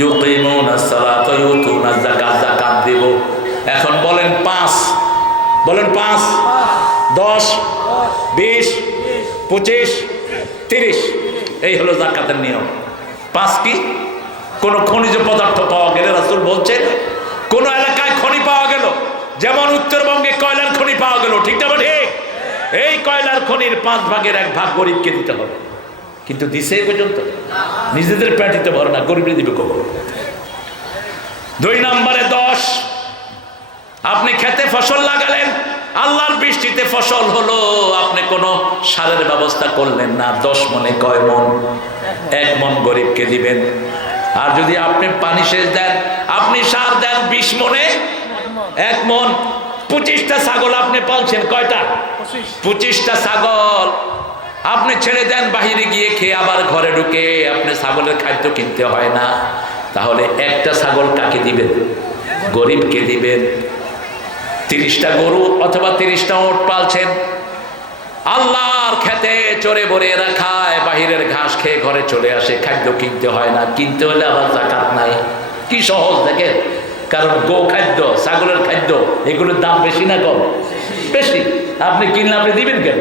ইউকিমুনাস সালাত ওয়া ইউতুনাজ যাকাত, যাকাত দেব। এখন বলেন 5, বলেন 5, 10, 20, 25, 30, এই হলো যাকাতের নিয়ম। 5 কি? কোন খনিজ পদার্থ পাওয়া গেলে রাসূল বলছেন, কোন এলাকায় খনি পাওয়া গেল, যেমন উত্তরবঙ্গে কয়লার খনি পাওয়া গেল, ঠিক না ঠিক? এই কয়লার খনির 5 ভাগের 1 ভাগ গরিবকে দিতে হবে। কিন্তু দিছে এই পর্যন্ত? নিজেদের পেটিতে ভরে না, গরিবকে দিবে কখন? 2 নম্বরে 10, আপনি খেতে ফসল লাগালেন, আল্লাহর বৃষ্টিতে ফসল হলো, আপনি কোনো সারের ব্যবস্থা করলেন না, 10 মনে কয় মন? 1 মন গরিবকে দিবেন। আর যদি আপনি পানি সেচ দেন, আপনি সার দেন 20 মনে 1 মন। 25টা ছাগল আপনি পালছেন, কয়টা? 25টা ছাগল আপনি ছেড়ে দেন, বাহিরে গিয়ে খেয়ে আবার ঘরে ঢুকে আপনি ছাগলের খাদ্য কিনতে হয় না, তাহলে একটা ছাগল কাকে দিবেন? গরিবকে দিবেন। 30টা গরু অথবা 30টা ওট পালছেন, আল্লাহর খেতে চড়ে বরে রাখায়, বাহিরের ঘাস খেয়ে ঘরে চলে আসে, খাদ্য কিনতে হয় না, কিনতে হলে আবার যাকাত নাই। কি সহজ দেখেন, কারণ গো খাদ্য, ছাগলের খাদ্য, এগুলোর দাম বেশি না কম? বেশি। আপনি কিনলে আপনি দিবেন কেন?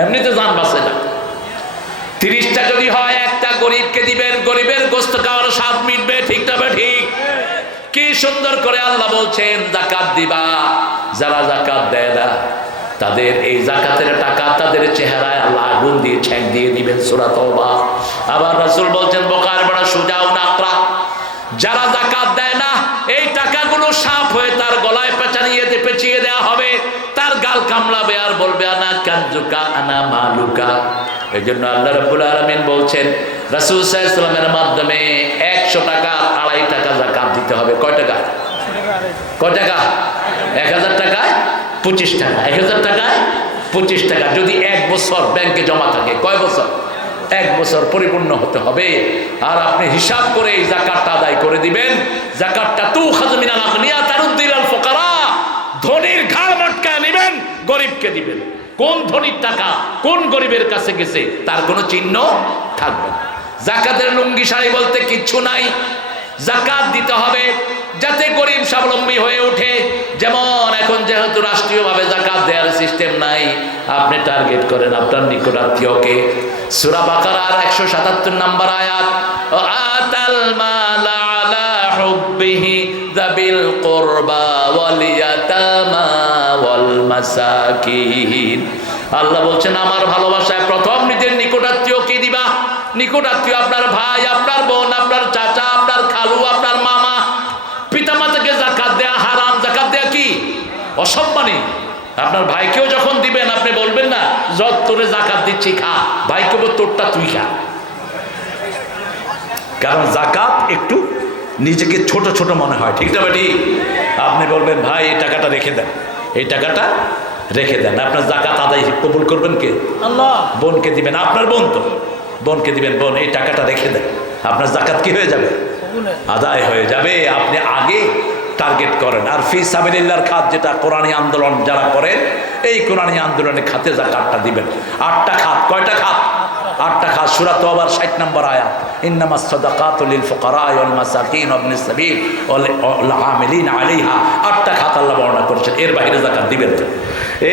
এমনি তো জান বাঁচে না। 30টা যদি হয়, একটা গরিবকে দিবেন, গরিবের গোস্ত খাওয়ার স্বাদ মিটবে, ঠিক না ঠিক? কি সুন্দর করে আল্লাহ বলছেন যাকাত দিবা। যারা যাকাত দেয় না, তাদের এই যাকাতের টাকা তাদের চেহারায় আল্লাহ আগুন দিয়ে ছেঁক দিয়ে দিবেন, সূরা তাওবা। আবার রাসূল বলছেন বকার বড় সুজাউ নাকরা, যারা যাকাত দেয় না, এই টাকাগুলো সাপ হয়ে তার গলায় পেঁচিয়ে দেওয়া হবে, তার গাল কামড়াবে আর বলবে আনা কানজুকা আনা মালুকা। এই জন্য আল্লাহ রাব্বুল আলামিন বলছেন রাসূল সাল্লাল্লাহু আলাইহি ওয়াসাল্লামের মাধ্যমে 100 টাকা 2.5 টাকা যাকাত দিতে হবে। কয় টাকা? কয় টাকা? 1000 টাকায় 25 টাকা। 1000 টাকায় 25 টাকা। যদি 1 বছর ব্যাংকে জমা থাকে, কয় বছর? 1 বছর পরিপূর্ণ হতে হবে। আর আপনি হিসাব করে এই যাকাতটা আদায় করে দিবেন। যাকাতটা তুখাযু মিনাল আগনিয়া তারুদ্দু ইলাল ফুকারা, ধনীর ঘাড় মটকায় নেবেন, গরিবকে দিবেন। কোন ধনীর টাকা কোন গরিবের কাছে গেছে তার কোনো চিহ্ন থাকবে না। যাকাতের লুঙ্গি শাড়ি বলতে কিচ্ছু নাই। যাকাত দিতে হবে যাতে গরিব স্বাবলম্বী হয়ে ওঠে। যেমন এখন যেহেতু রাষ্ট্রীয়ভাবে যাকাত দেওয়ার সিস্টেম নাই, আপনি টার্গেট করেন আপনার নিকটাত্মীয়কে। সূরা বাকারার 177 নম্বর আয়াত, আতাল মালা আলা হুব্বিহি যাবিল কুরবা ওয়াল ইয়াতামা ওয়াল মাসাকিন। আল্লাহ বলছেন আমার ভালোবাসায় প্রথম নিজের নিকটাত্মীয়কে দিবা। নিকটাত্মীয় আপনার ভাই, আপনার বোন, আপনার চাচা, আপনার খালু, আপনার মামা। পিতামাতাকে যাকাত দেয়া হারাম। যাকাত দেয়া কি? অসম্মানী। আপনার ভাইকেও যখন দিবেন আপনি বলবেন না যত তোরে যাকাত দিচ্ছি খা, ভাইকে বল তোরটা তুই খা। কারণ যাকাত একটু নিজেকে ছোট ছোট মনে হয়, ঠিক না বেটি? আপনি বলবেন ভাই এই টাকাটা রেখে দেন, এই টাকাটা রেখে দেন। আপনার যাকাত আদায় কবুল করবেন কে? আল্লাহ। বোনকে দিবেন, আপনার বোন তো, বোনকে দিবেন, বোন এই টাকাটা রেখে দেন। আপনার যাকাত কি হয়ে যাবে? আদায় হয়ে যাবে। আপনি আগে টার্গেট করেন। আর ফি সাবিলিল্লাহর খাত, যেটা কোরআনী আন্দোলন যারা করেন, এই কোরআনী আন্দোলনের খাতে যাকাতটা দিবেন। 8টা খাত। কয়টা খাত? 8টা খাত। সূরা তাওবার 60 নম্বর আয়াত, ইন্নামাস সাদাকাতু লিল ফুকারা'i ওয়াল মাসাকিন ওয়া ইবনিস সাবিল ওয়াল আমিলিনা আলাইহা। 8টা খাত আল্লাহ বর্ণনা করেছেন, এর বাইরে যাকাত দিবেন না।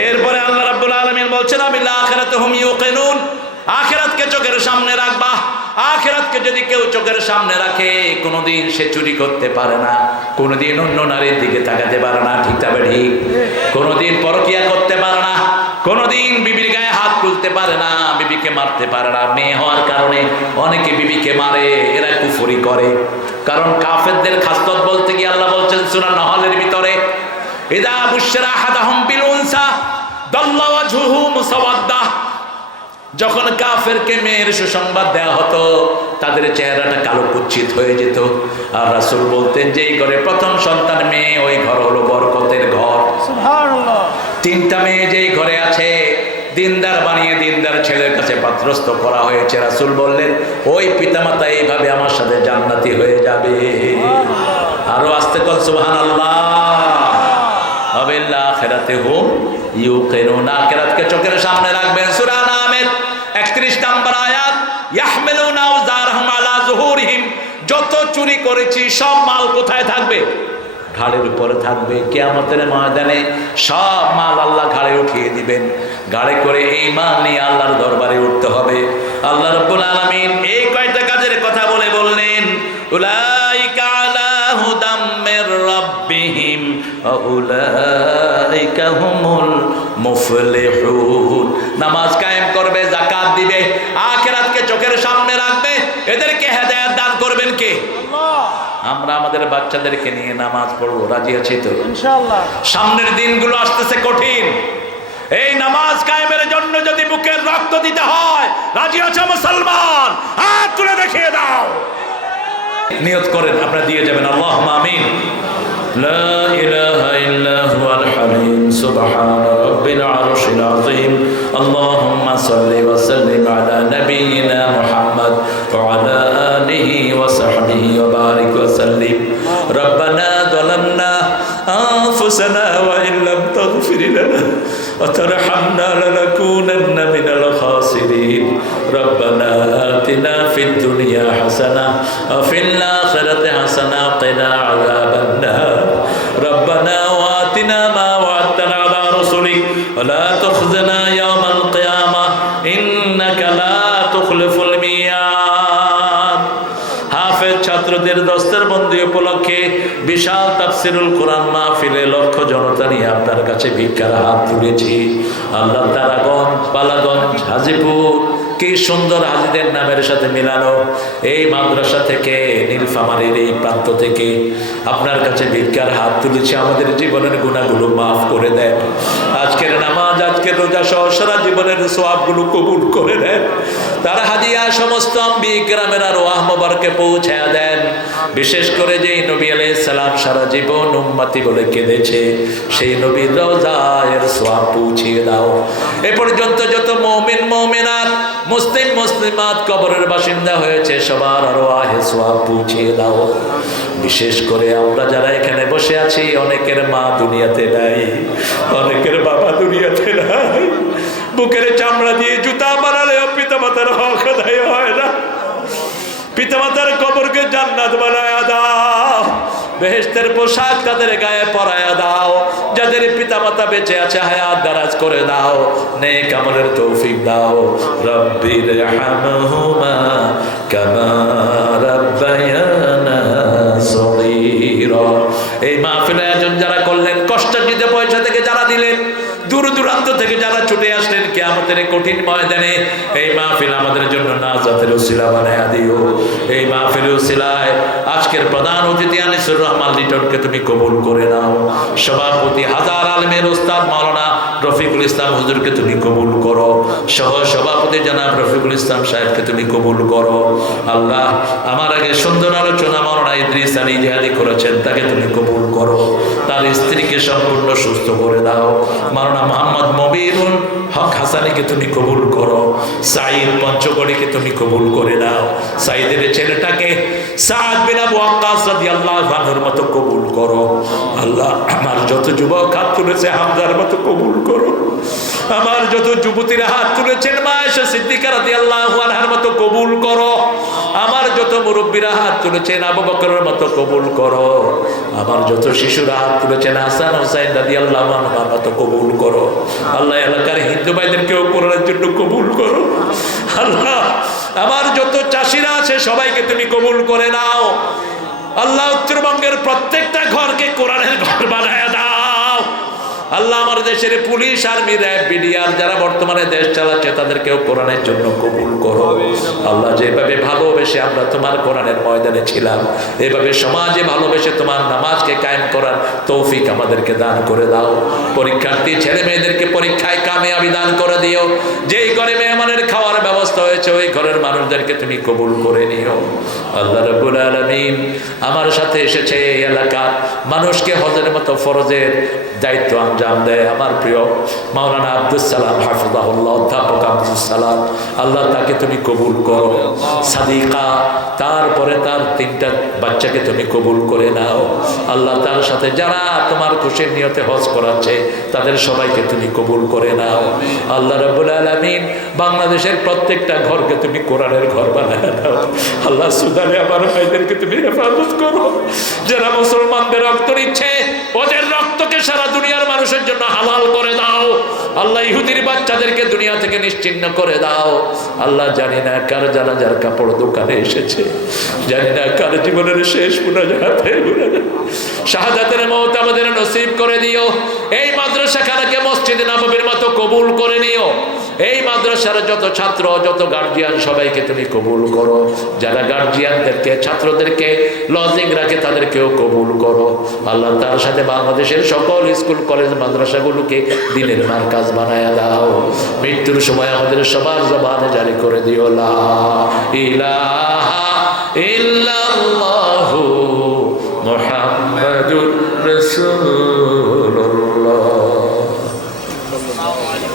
এরপরে আল্লাহ রাব্বুল আলামিন বলছেন বিল আখিরাতি হুম ইউকিনুন, আখিরাতকে চোখের সামনে রাখবা। আখিরাতকে যদি কেউ চোখের সামনে রাখে, কোনোদিন সে চুরি করতে পারে না, কোনোদিন অন্য নারীর দিকে তাকাতে পারে না, ঠিক তবে ঠিক, কোনোদিন পরকিয়া করতে পারে না, কোনোদিন বিবির গায়ে হাত তুলতে পারে না, বিবিকে মারতে পারে না। মেয়ে হওয়ার কারণে অনেকে বিবিকে মারে, এরা কুফরি করে। কারণ কাফেরদের খাসলত বলতে গিয়ে আল্লাহ বলছেন সূরা নাহলের ভিতরে, ইযা বুশিরা আহাদাহুম বিল উনসা দাল্লা ওয়াজহুহু মুসাওয়াদ্দা, যখন কাফেরকে মেয়ের সুসংবাদ দেওয়া হতো তাদের চেহারাটা কালো কুচ্ছিত হয়ে যেত। আর রাসূল বলতেন যেই ঘরে প্রথম সন্তান মেয়ে, ওই ঘর হলো বরকতের ঘর। সুবহানাল্লাহ। 3টা মেয়ে যেই ঘরে আছে, দিনদার বানিয়ে দিনদার ছেলের কাছে পাত্রস্থ করা হয়েছে। রাসূল বললেন ওই পিতামাতা এইভাবে আমার সাথে জান্নাতি হয়ে যাবে। আরো আস্তে কর সুবহানাল্লাহ। ওয়াবিল আখিরাতি হুম ইউকিনুন, আখিরাতকে চোখের সামনে রাখবেন। সূরা নামের 31 নম্বর আয়াত, ইয়াহমিলুনা আওজারহুম আলা যুহুরিহিম, যত চুরি করে করেছি সব মাল কোথায় থাকবে? ঘাড়ের উপরে থাকবে। কিয়ামতের ময়দানে সব মাল আল্লাহ ঘাড়ে উঠিয়ে দিবেন। ঘাড়ে করে এই মাল নিয়ে আল্লাহর দরবারে উঠতে হবে। আল্লাহ রাব্বুল আলামিন এই কয়টা কাজের কথা বলে বললেন, উলাইকা আলা হুদাম মির রাব্বিহিম ওয়া উলাইকা হুমুল মুফলিহুন। নামাজ কায়েম করবে, যাকাত দিবে, আখিরাতকে চোখের সামনে রাখবে, এদেরকে হেদায়েত দান করবেন কে? আল্লাহ। আমরা আমাদের বাচ্চাদেরকে নিয়ে নামাজ পড়বো, রাজি আছি তো ইনশাআল্লাহ? সামনের দিনগুলো আসতেছে কঠিন। এই নামাজ কায়েমের জন্য যদি বুকের রক্ত দিতে হয়, রাজি আছো মুসলমান? হাত তুলে দেখিয়ে দাও। নিয়ত করেন, আপনারা দিয়ে যাবেন। আল্লাহুম্মা আমিন। লা ইলাহা ইল্লা হুয়াল হালিম সুবহান রাব্বিল আরশিল আযীম। আল্লাহুম্মা সাল্লি ওয়া সাল্লিম আলা নাবিয়িনা মুহাম্মদ ওয়া আলা আলিহি ওয়া সাহবিহি ওয়া বারিক ওয়া সাল্লিম। রব্বানা যালামনা আনফুসানা ওয়া ইন লাম তাগফির লানা ওয়া তারহামনা লানাকুনান্না মিনাল খাসিরিন। রব্বানা আতিনা ফিদ দুনিয়া হাসানাহ ওয়া ফিল আখিরাতি হাসানাহ ওয়া কিনা আযাবান নার। ربنا وآتنا ما وعدتنا على رسلك ولا تخزنا يوم القيامة إنك لا تخلف الميعاد। হাফেজ ছাত্রদের দস্তের বন্দি উপলক্ষে বিশাল তাফসিরুল কোরআন মাহফিলে লক্ষ জনতা নিয়ে আপনার কাছে ভিক্ষার হাত তুলেছি। আল্লাহ তারাগঞ্জ, পালাগঞ্জ, হাজিপুর, কি সুন্দর হাজিদের নামের সাথে মিলানো এই মাদ্রাসা থেকে, নীলফামারীর এই প্রান্ত থেকে আপনার কাছে ভিক্ষার হাত তুলেছি। আমাদের জীবনের গুনাহগুলো মাফ করে দেন। আজকের নামাজ, আজকের রোজা সহ সারা জীবনের সওয়াবগুলো কবুল করে দেন। তার হাদিয়া সমস্ত আম্বিয়া কিরামের আরওয়াহ মোবারকে পৌঁছায়া দেন। বিশেষ করে যেই নবী আলাইহিস সালাম সারা জীবন উম্মতি বলে কেঁদেছে, সেই নবীর রওজায়ের সওয়াব পৌঁছিয়ে দাও। এ পর্যন্ত যত মুমিন মুমিনাত, মুসলিম মুসলিমাত কবরের বাসিন্দা হয়েছে, সবার আরওয়াহে সওয়াব পৌঁছিয়ে দাও। বিশেষ করে আমরা যারা এখানে বসে আছি, অনেকের মা দুনিয়াতে নাই, অনেকের বাবা দুনিয়াতে নাই। বুকের চামড়া দিয়ে জুতা বানালেও পিতামাতার হক আদায় হয় না। পিতামাতার কবরকে জান্নাত বানায়া দাও, বেহেশতের পোশাক তাদের গায়ে পরায়া দাও। যাদের পিতামাতা বেঁচে আছে, হায়াত দারাজ করে দাও, নেক আমলের তৌফিক দাও। রব্বির হামহুমা কামা রাব্বায়ানা সগীরা। এই মাহফিল আয়োজন যারা করলেন, কষ্টার্জিত পয়সা থেকে যারা দিলেন, দূর দূরান্ত থেকে যারা ছুটে আসলেন কিয়ামতের কঠিন ময়দানে, এই মাহফিল আমাদের জন্য নাজাতের উসিলা বানায়া দিও। এই মাহফিল উসিলায় আজকের প্রধান অতিথি আনিসুর রহমান লিটনকে তুমি কবুল করে নাও। সভাপতি হাজার আলমের উস্তাদ মাওলানা রফিকুল ইসলাম হুজুরকে তুমি কবুল করো। সহ সভাপতি জনাব রফিকুল ইসলাম সাহেবকে তুমি কবুল করো। আল্লাহ, আমার আগে সুন্দর আলোচনা মাওলানা ইদ্রিস আলী জিহাদি করেছেন, তাকে তুমি কবুল করো। তার স্ত্রীকে সম্পূর্ণ সুস্থ করে দাও। মাওলানা মোহাম্মদ মবিনুল হক হাসানিকে তুমি কবুল করো। সাঈদ পঞ্চগড়িকে তুমি কবুল করে দাও। সাঈদের ছেলেটাকে সাদ বিন আবু ওয়াক্কাস রাদিয়াল্লাহু আনহুর মতো কবুল করো। আল্লাহ, আমার যত যুবক হাত তুলেছে হামজার মতো কবুল করো। আমার যত যুবতীরা হাত তুলেছেন মা আয়েশা সিদ্দিকা রাদিয়াল্লাহু আনহার মতো কবুল করো। আমার যত মুরব্বীরা হাত তুলেছেন আবু বকরের মতো কবুল করো। আমার যত শিশুরা হাত তুলেছেন হাসান হোসেন রাদিয়াল্লাহু আনহুর মতো কবুল করো। আল্লাহ, এলাকার হিন্দু ভাইদেরকেও কোরআনের জন্য কবুল করো। আল্লাহ, আমার যত চাষিরা আছে সবাইকে তুমি কবুল করে নাও। আল্লাহ, উত্তরবঙ্গের প্রত্যেকটা ঘরকে কোরআনের ঘর বানায় দাও। আল্লাহ, আমার দেশের পুলিশ, আর্মি, র্যাব, বিডিআর যারা বর্তমানে দেশ চালাচ্ছে তাদেরকেও কোরআনের জন্য কবুল করো। আল্লাহ, যেভাবে ভালোবেসে আমরা তোমার কোরআনের ময়দানে ছিলাম, এভাবে সমাজে ভালোবেসে তোমার নামাজকে কায়েম করার তৌফিক আমাদেরকে দান করে দাও। পরীক্ষার্থী ছেলে মেয়েদেরকে পরীক্ষায় কামিয়াবি দান করে দিও। যেই ঘরে মেহমানের খাওয়ার ব্যবস্থা হয়েছে ওই ঘরের মানুষদেরকে তুমি কবুল করে নিও। আল্লাহ রাব্বুল আলামিন, আমার সাথে এসেছে এই এলাকার মানুষকে হজের মতো ফরজের দায়িত্ব আঞ্জাম দেয়। আমার প্রিয় মাওলানা আব্দুল সালাম হাফিজাহুল্লাহ, অধ্যাপক আব্দুল সালাম, আল্লাহ তাকে তুমি কবুল করো। সাদিকা, তারপরে তার 3টা বাচ্চাকে তুমি কবুল করে নাও। আল্লাহ তার সাথে যারা তোমার খুশির নিয়তে হজ করাচ্ছে তাদের সবাইকে তুমি কবুল করে নাও। আল্লাহ রাব্বুল আলামিন বাংলাদেশের প্রত্যেকটা ঘরকে তুমি কোরআনের ঘর বানায় দাও। আল্লাহ সুদানে আমার ভাইদেরকে তুমি হেফাজত করো। যারা মুসলমানদের রক্ত নিচ্ছে ওদের রক্তকে সারা দুনিয়ার মানুষের জন্য হালাল করে দাও। আল্লাহ ইহুদির বাচ্চাদেরকে দুনিয়া থেকে নিশ্চিহ্ন করে দাও। আল্লাহ জানি না কার জানাজার কাপড় দোকানে এসেছে, জানি না কার জীবনের শেষ মুনাজাতে শাহাদাতের মওত আমাদের নসিব করে দিও। এই মাদ্রাসাখানাকে মসজিদ নববীর মতো কবুল করে নিও। এই মাদ্রাসার যত ছাত্র, যত গার্জিয়ান সবাইকে তুমি কবুল করো। যারা গার্জিয়ানদেরকে, ছাত্রদেরকে লজিং রাখে তাদেরকেও কবুল করো। আল্লাহ তার সাথে বাংলাদেশের সকল স্কুল কলেজ মাদ্রাসাগুলোকে দিনের মারকাজ বানায়া দাও। মৃত্যুর সময় আমাদের সবার জবানে জারি করে দিও লা ইলাহা ইল্লাল্লাহু মুহাম্মাদুর রাসূল।